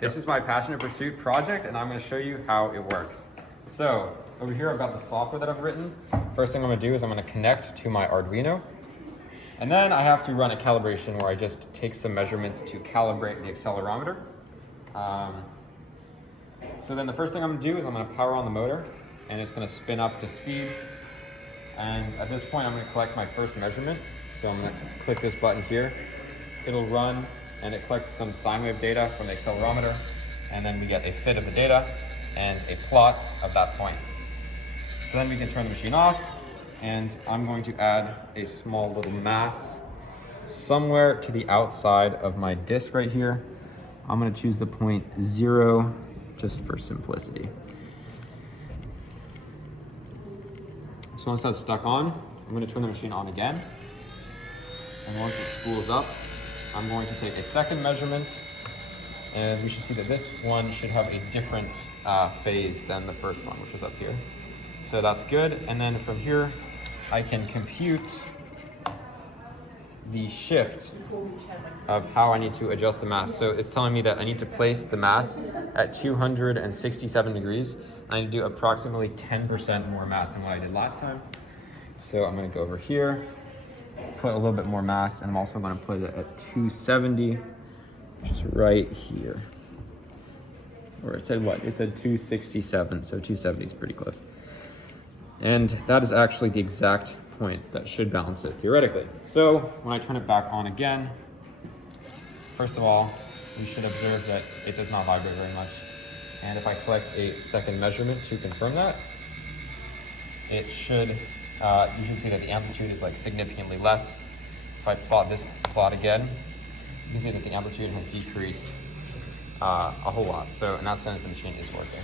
This is my passionate pursuit project, and I'm going to show you how it works. So over here, I've got the software that I've written. First thing I'm going to do is I'm going to connect to my Arduino. And then I have to run a calibration where I just take some measurements to calibrate the accelerometer. So then the first thing I'm going to do is I'm going to power on the motor, and it's going to spin up to speed. And at this point, I'm going to collect my first measurement. So I'm going to click this button here. It'll run, and it collects some sine wave data from the accelerometer, and then we get a fit of the data and a plot of that point. So then we can turn the machine off, and I'm going to add a small little mass somewhere to the outside of my disc right here. I'm going to choose the point 0 just for simplicity. So once that's stuck on, I'm going to turn the machine on again. And once it spools up, I'm going to take a second measurement, and we should see that this one should have a different phase than the first one, which was up here. So that's good. And then from here, I can compute the shift of how I need to adjust the mass. So it's telling me that I need to place the mass at 267 degrees. I need to do approximately 10% more mass than what I did last time. So I'm going to go over here, put a little bit more mass, and I'm also going to put it at 270, which is right here. Or it said what? It said 267, so 270 is pretty close. And that is actually the exact point that should balance it theoretically. So when I turn it back on again, first of all, you should observe that it does not vibrate very much. And if I collect a second measurement to confirm that, it should, you should see that the amplitude is like significantly less. If I plot this plot again, you can see that the amplitude has decreased a whole lot. So in that sense, the machine is working.